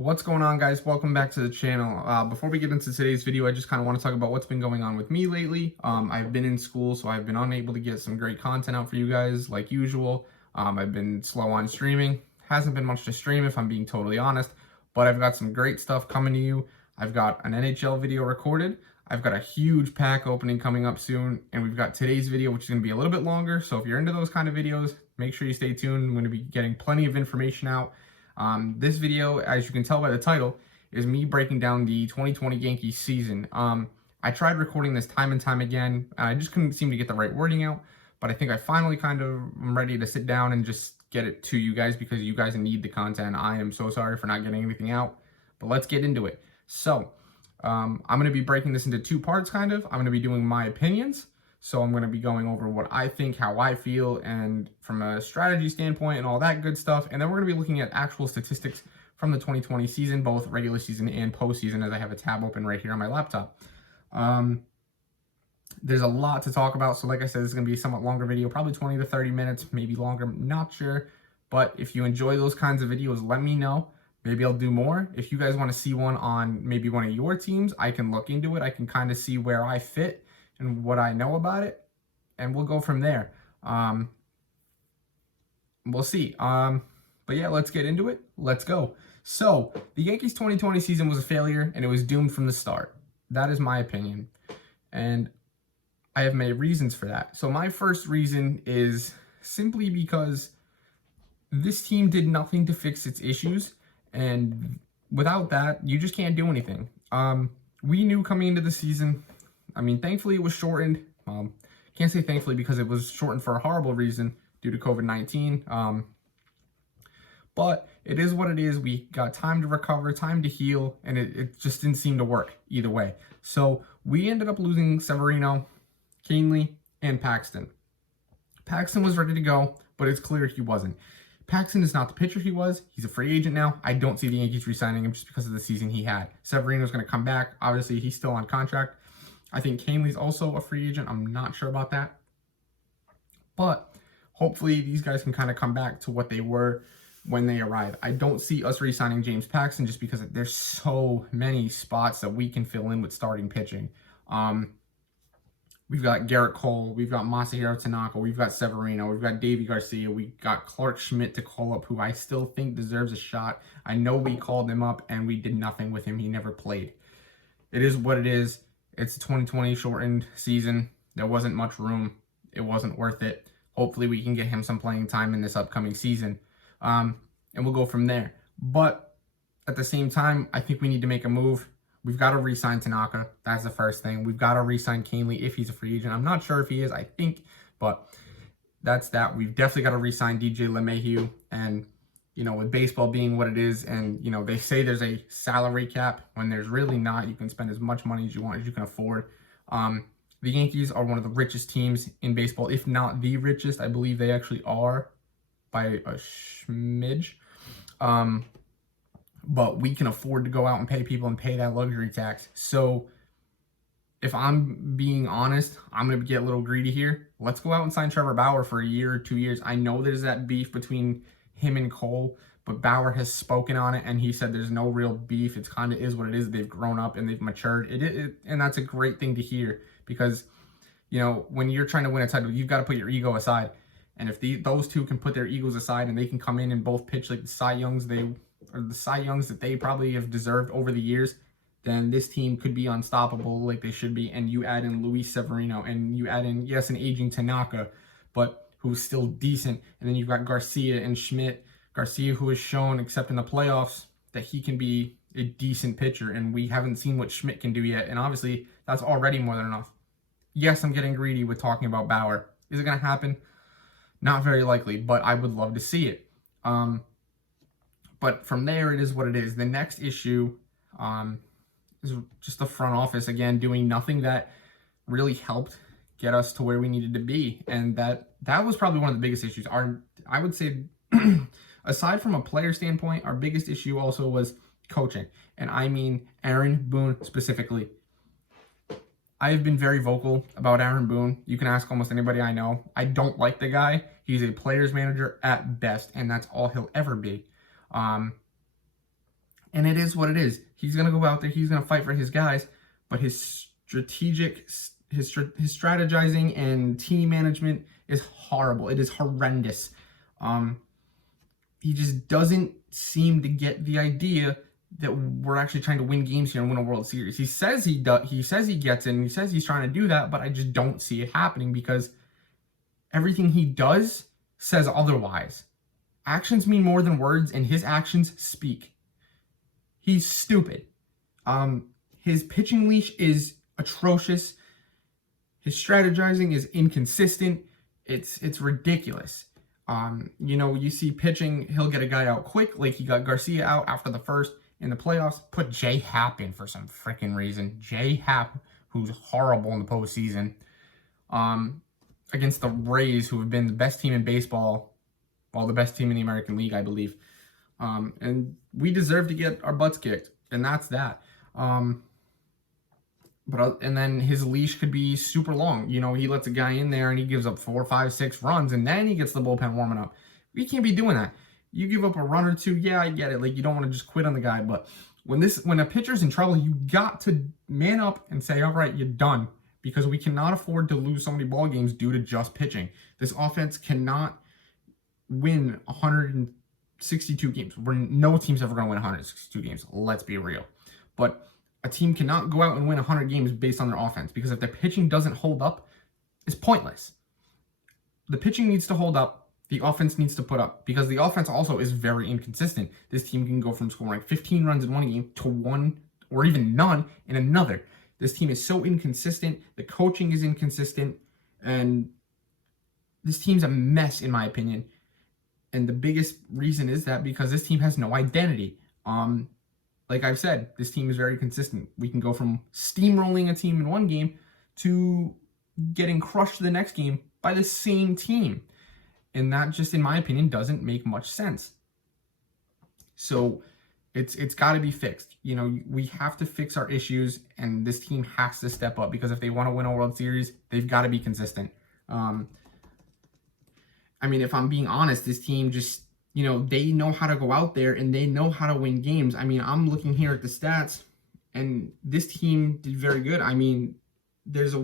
What's going on, guys? Welcome back to the channel. Before we get into today's video, I just kind of want to talk about what's been going on with me lately. I've been in school, so I've been unable to get some great content out for you guys like usual. I've been slow on streaming. Hasn't been much to stream if I'm being totally honest, but I've got some great stuff coming to you. I've got an NHL video recorded. I've got a huge pack opening coming up soon, and we've got today's video, which is going to be a little bit longer. So if you're into those kind of videos, make sure you stay tuned. I'm going to be getting plenty of information out. This video, as you can tell by the title, is me breaking down the 2020 Yankees season. I tried recording this time and time again, and I just couldn't seem to get the right wording out, but I think I finally kind of am ready to sit down and just get it to you guys because you guys need the content. I am so sorry for not getting anything out, but let's get into it. So, I'm going to be breaking this into two parts, kind of. I'm going to be doing my opinions. So I'm going to be going over what I think, how I feel, and from a strategy standpoint and all that good stuff. And then we're going to be looking at actual statistics from the 2020 season, both regular season and postseason, as I have a tab open right here on my laptop. There's a lot to talk about. So like I said, this is going to be a somewhat longer video, probably 20 to 30 minutes, maybe longer, not sure. But if you enjoy those kinds of videos, let me know. Maybe I'll do more. If you guys want to see one on maybe one of your teams, I can look into it. I can kind of see where I fit and what I know about it, and we'll go from there. We'll see. But yeah, let's get into it. Let's go. So, the Yankees 2020 season was a failure, and it was doomed from the start. That is my opinion. And I have many reasons for that. So, my first reason is simply because this team did nothing to fix its issues, and without that, you just can't do anything. We knew coming into the season, I mean, thankfully it was shortened. Can't say thankfully because it was shortened for a horrible reason due to COVID-19. But it is what it is. We got time to recover, time to heal, and it just didn't seem to work either way. So we ended up losing Severino, Canely, and Paxton. Paxton was ready to go, but it's clear he wasn't. Paxton is not the pitcher he was. He's a free agent now. I don't see the Yankees re-signing him just because of the season he had. Severino's going to come back. Obviously, he's still on contract. I think Canely's also a free agent. I'm not sure about that. But hopefully these guys can kind of come back to what they were when they arrived. I don't see us re-signing James Paxton just because there's so many spots that we can fill in with starting pitching. We've got Garrett Cole, we've got Masahiro Tanaka, we've got Severino, we've got Davey Garcia, we got Clark Schmidt to call up, who I still think deserves a shot. I know we called him up and we did nothing with him. He never played. It is what it is. It's a 2020 shortened season. There wasn't much room. It wasn't worth it. Hopefully we can get him some playing time in this upcoming season. And we'll go from there. But at the same time, I think we need to make a move. We've got to re-sign Tanaka. That's the first thing. We've got to re-sign Canely if he's a free agent. I'm not sure if he is, I think, but that's that. We've definitely got to re-sign DJ LeMahieu. And, you know, with baseball being what it is, and, you know, they say there's a salary cap when there's really not. You can spend as much money as you want, as you can afford. The Yankees are one of the richest teams in baseball, if not the richest. I believe they actually are by a smidge. But we can afford to go out and pay people and pay that luxury tax. So if I'm being honest, I'm going to get a little greedy here. Let's go out and sign Trevor Bauer for a year or 2 years. I know there's that beef between him and Cole, but Bauer has spoken on it, and he said there's no real beef. It's kind of is what it is. They've grown up and they've matured. And that's a great thing to hear because, you know, when you're trying to win a title, you've got to put your ego aside. And if those two can put their egos aside and they can come in and both pitch like the Cy Youngs that they probably have deserved over the years, then this team could be unstoppable like they should be. And you add in Luis Severino, and you add in, yes, an aging Tanaka, but who's still decent. And then you've got Garcia and Schmidt. Garcia, who has shown, except in the playoffs, that he can be a decent pitcher. And we haven't seen what Schmidt can do yet. And obviously, that's already more than enough. Yes, I'm getting greedy with talking about Bauer. Is it going to happen? Not very likely, but I would love to see it. But from there, it is what it is. The next issue is just the front office, again, doing nothing that really helped get us to where we needed to be. And that was probably one of the biggest issues. I would say, aside from a player standpoint, our biggest issue also was coaching. And I mean Aaron Boone specifically. I have been very vocal about Aaron Boone. You can ask almost anybody I know. I don't like the guy. He's a player's manager at best, and that's all he'll ever be. And it is what it is. He's going to go out there. He's going to fight for his guys. But his strategizing and team management is horrible. It is horrendous. He just doesn't seem to get the idea that we're actually trying to win games here and win a World Series. He says he does. He says he gets it, and he says he's trying to do that, but I just don't see it happening because everything he does says otherwise. Actions mean more than words, and his actions speak. He's stupid. His pitching leash is atrocious. His strategizing is inconsistent. It's ridiculous. You see pitching, he'll get a guy out quick, like he got Garcia out after the first in the playoffs. Put J Happ in for some freaking reason. J Happ, who's horrible in the postseason. Against the Rays, who have been the best team in baseball, well, the best team in the American League, I believe. And we deserve to get our butts kicked, and that's that. And then his leash could be super long. He lets a guy in there and he gives up 4, 5, 6 runs, and then he gets the bullpen warming up. We can't be doing that. You give up a run or two, yeah, I get it. Like, you don't want to just quit on the guy, but when a pitcher's in trouble, you got to man up and say, all right, you're done, because we cannot afford to lose so many ball games due to just pitching. This offense cannot win 162 games. No team's ever going to win 162 games. Let's be real. But a team cannot go out and win 100 games based on their offense, because if their pitching doesn't hold up, it's pointless. The pitching needs to hold up. The offense needs to put up, because the offense also is very inconsistent. This team can go from scoring 15 runs in one game to 1 or even none in another. This team is so inconsistent. The coaching is inconsistent, and this team's a mess, in my opinion. And the biggest reason is that because this team has no identity. Like I've said, this team is very consistent. We can go from steamrolling a team in one game to getting crushed the next game by the same team. And that just, in my opinion, doesn't make much sense. So it's got to be fixed. We have to fix our issues, and this team has to step up, because if they want to win a World Series, they've got to be consistent. If I'm being honest, this team just, they know how to go out there and they know how to win games. I'm looking here at the stats, and this team did very good. There's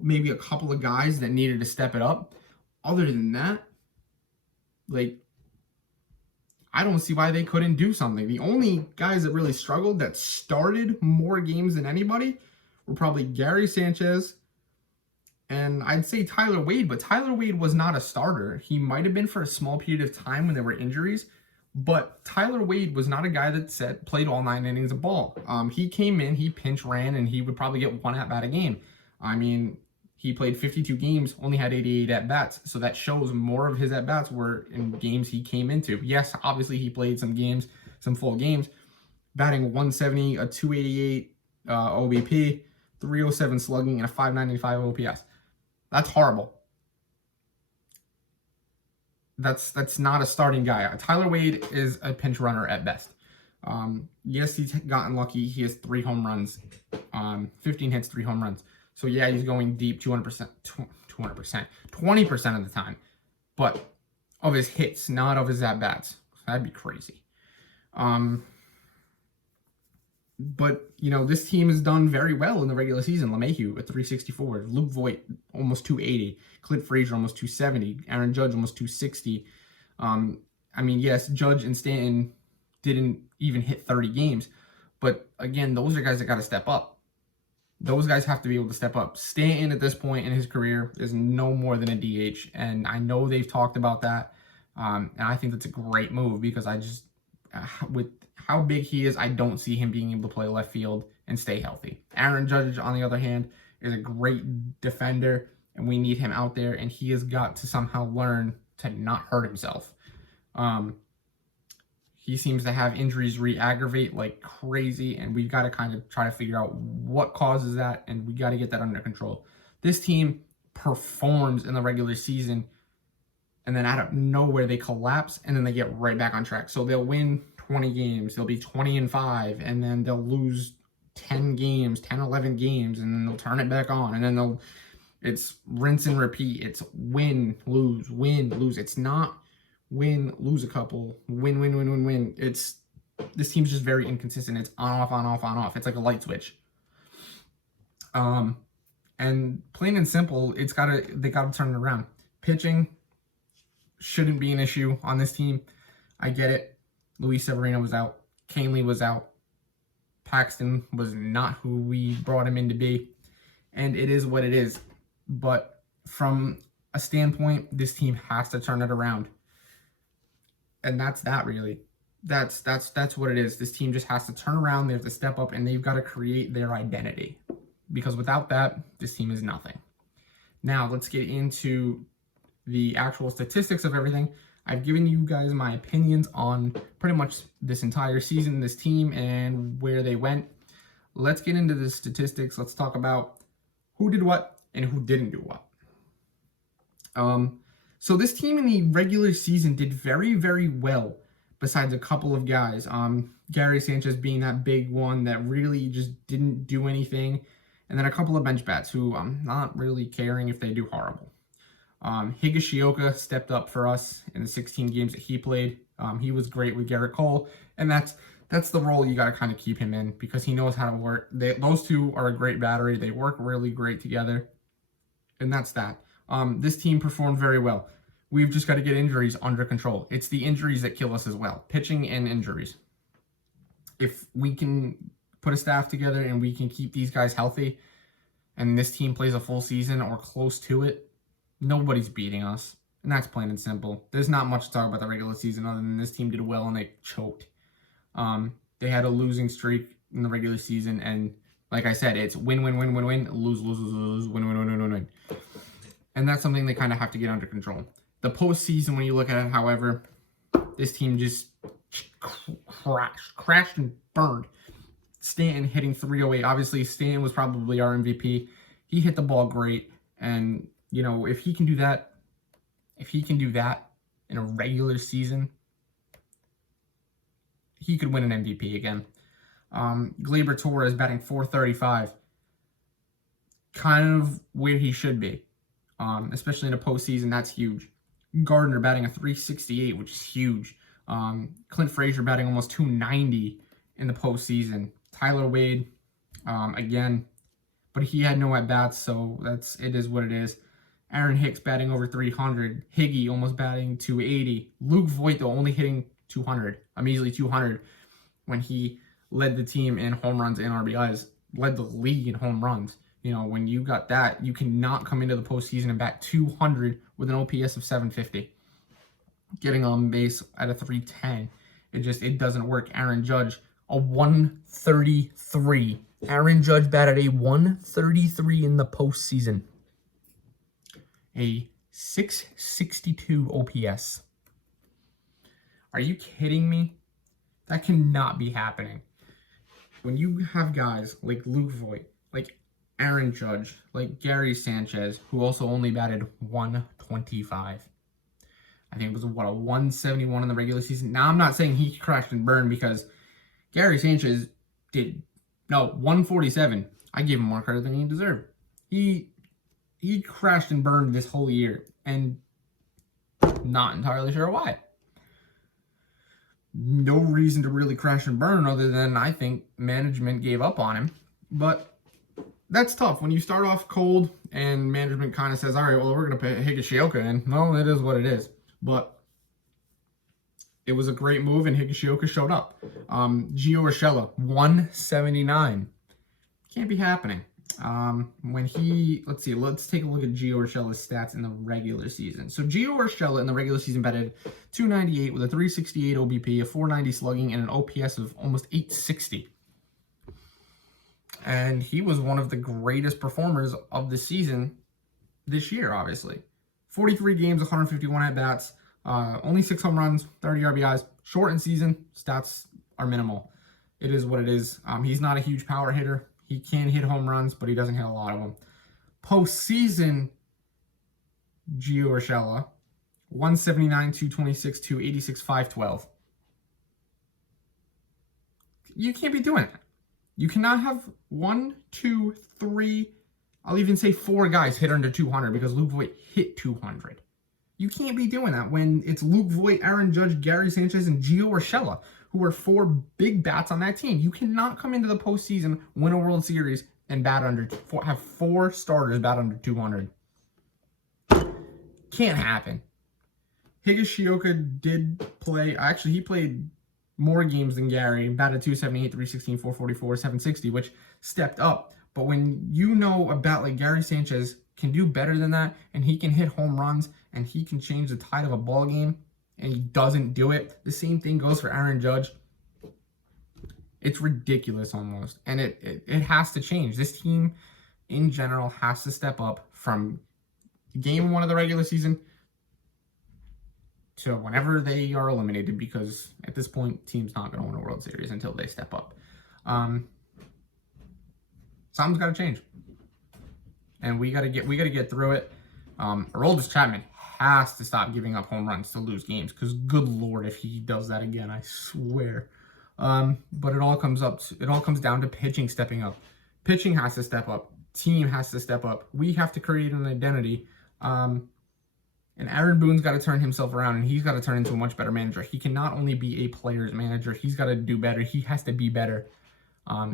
maybe a couple of guys that needed to step it up. Other than that, I don't see why they couldn't do something. The only guys that really struggled, that started more games than anybody, were probably Gary Sanchez, and I'd say Tyler Wade, but Tyler Wade was not a starter. He might have been for a small period of time when there were injuries, but Tyler Wade was not a guy that played all 9 innings of ball. He came in, he pinch ran, and he would probably get 1 at-bat a game. He played 52 games, only had 88 at-bats, so that shows more of his at-bats were in games he came into. Yes, obviously he played some games, some full games, batting 170, a 288 OBP, 307 slugging, and a 595 OPS. That's horrible. That's not a starting guy. Tyler Wade is a pinch runner at best. Yes, he's gotten lucky. He has 3 home runs, 15 hits, 3 home runs. So yeah, he's going deep 200%, 20% of the time. But of his hits, not of his at-bats. That'd be crazy. But, this team has done very well in the regular season. LeMahieu at 364. Luke Voit, almost 280. Clint Frazier, almost 270. Aaron Judge, almost 260. Yes, Judge and Stanton didn't even hit 30 games. But, again, those are guys that got to step up. Those guys have to be able to step up. Stanton, at this point in his career, is no more than a DH. And I know they've talked about that. And I think that's a great move, because I just, with how big he is, I don't see him being able to play left field and stay healthy. Aaron Judge, on the other hand, is a great defender, and we need him out there, and he has got to somehow learn to not hurt himself. He seems to have injuries re-aggravate like crazy, and we've got to kind of try to figure out what causes that, and we got to get that under control. This team performs in the regular season, and then out of nowhere they collapse, and then they get right back on track. So they'll win 20 games, they'll be 20-5, and then they'll lose 10 games, 10, 11 games, and then they'll turn it back on, and then it's rinse and repeat. It's win, lose, win, lose. It's not win, lose a couple, win. It's This team's just very inconsistent. It's on, off, on, off, on, off. It's like a light switch. And plain and simple, they gotta turn it around. Pitching shouldn't be an issue on this team. I get it. Luis Severino was out. Canely was out. Paxton was not who we brought him in to be. And it is what it is. But from a standpoint, this team has to turn it around. And that's that, really. That's what it is. This team just has to turn around. They have to step up, and they've got to create their identity. Because without that, this team is nothing. Now, let's get into the actual statistics of everything. I've given you guys my opinions on pretty much this entire season, this team, and where they went. Let's get into the statistics. Let's talk about who did what and who didn't do what. So this team in the regular season did very, very well, besides a couple of guys. Gary Sanchez being that big one that really just didn't do anything. And then a couple of bench bats who I'm not really caring if they do horrible. Higashioka stepped up for us in the 16 games that he played. He was great with Garrett Cole, and that's the role you got to kind of keep him in because he knows how to work. Those two are a great battery. They work really great together, and that's that. This team performed very well. We've just got to get injuries under control. It's the injuries that kill us as well, pitching and injuries. If we can put a staff together and we can keep these guys healthy, and this team plays a full season or close to it, nobody's beating us. And that's plain and simple. There's not much to talk about the regular season other than this team did well and they choked. They had a losing streak in the regular season, and like I said, it's win, win, win, win, win, lose, lose, lose, lose, win, win, win, win, win, win. And that's something they kind of have to get under control. The postseason, when you look at it, however, this team just crashed and burned. Stanton hitting 308. Obviously, Stanton was probably our MVP. He hit the ball great, and you know, if he can do that in a regular season, he could win an MVP again. Gleyber Torres batting .435, kind of where he should be, especially in a postseason. That's huge. Gardner batting a .368, which is huge. Clint Frazier batting almost .290 in the postseason. Tyler Wade, again, but he had no at-bats, so it is what it is. Aaron Hicks batting over .300. Higgy almost batting .280. Luke Voit, though, only hitting .200, a measly .200, when he led the team in home runs and RBIs, led the league in home runs. You know, when you got that, you cannot come into the postseason and bat .200 with an OPS of .750. Getting on base at a .310, it doesn't work. Aaron Judge, a .133. Aaron Judge batted a .133 in the postseason. A .662 OPS. Are you kidding me? That cannot be happening. When you have guys like Luke Voit, like Aaron Judge, like Gary Sanchez, who also only batted .125. I think it was, a .171 in the regular season. Now, I'm not saying he crashed and burned because Gary Sanchez did, no, .147. I gave him more credit than he deserved. He crashed and burned this whole year, and not entirely sure why. No reason to really crash and burn other than I think management gave up on him. But that's tough when you start off cold and management kind of says, all right, well, we're going to put Higashioka in. Well, it is what it is. But it was a great move, and Higashioka showed up. Gio Urshela, .179. Can't be happening. Let's take a look at Gio Urshela's stats in the regular season. So Gio Urshela in the regular season batted .298 with a .368 OBP, a .490 slugging, and an OPS of almost .860. And he was one of the greatest performers of the season this year, obviously. 43 games, 151 at-bats, only 6 home runs, 30 RBIs. Shortened season, stats are minimal. It is what it is. He's not a huge power hitter. He can hit home runs, but he doesn't hit a lot of them. Postseason, Gio Urshela, .179, .226, .286, .512. You can't be doing that. You cannot have 1, 2, 3, I'll even say 4 guys hit under 200 because Luke Voit hit 200. You can't be doing that when it's Luke Voit, Aaron Judge, Gary Sanchez, and Gio Urshela, who are 4 big bats on that team. You cannot come into the postseason, win a World Series, and have 4 starters bat under 200. Can't happen. Higashioka did play. Actually, he played more games than Gary. Batted 278, 316, 444, 760, which stepped up. But when you know a bat like Gary Sanchez can do better than that, and he can hit home runs, and he can change the tide of a ball game, and he doesn't do it, the same thing goes for Aaron Judge. It's ridiculous almost. And it has to change. This team in general has to step up from game 1 of the regular season to whenever they are eliminated, because at this point, team's not going to win a World Series until they step up. Something's got to change, and we got to get through it. Aroldis Chapman has to stop giving up home runs to lose games, because good Lord, if he does that again, I swear. But it all comes down to pitching stepping up. Pitching has to step up. Team has to step up. We have to create an identity. And Aaron Boone's got to turn himself around, and he's got to turn into a much better manager. He can not only be a player's manager, he's got to do better. He has to be better.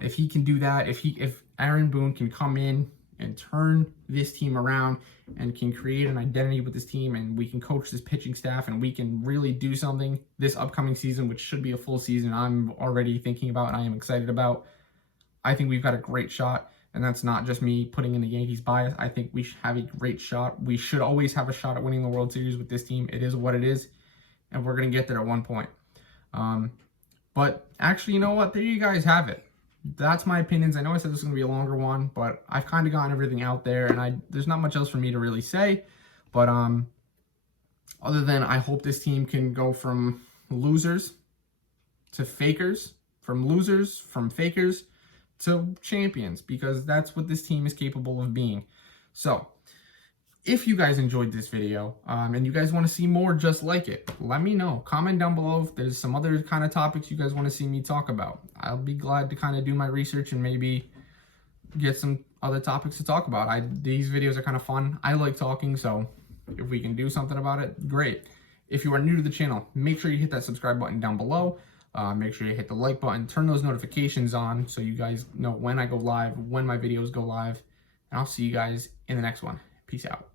If he can do that, if Aaron Boone can come in and turn this team around and can create an identity with this team, and we can coach this pitching staff, and we can really do something this upcoming season, which should be a full season I'm already thinking about and I am excited about, I think we've got a great shot. And that's not just me putting in the Yankees bias. I think we should have a great shot. We should always have a shot at winning the World Series with this team. It is what it is, and we're going to get there at one point. But actually, you know what? There you guys have it. That's my opinions. I know I said this was going to be a longer one, but I've kind of gotten everything out there, and there's not much else for me to really say. But other than I hope this team can go from losers to fakers, from fakers to champions, because that's what this team is capable of being. So if you guys enjoyed this video and you guys want to see more just like it, let me know. Comment down below if there's some other kind of topics you guys want to see me talk about. I'll be glad to kind of do my research and maybe get some other topics to talk about. These videos are kind of fun. I like talking, so if we can do something about it, great. If you are new to the channel, make sure you hit that subscribe button down below. Make sure you hit the like button, turn those notifications on so you guys know when I go live, when my videos go live, and I'll see you guys in the next one. Peace out.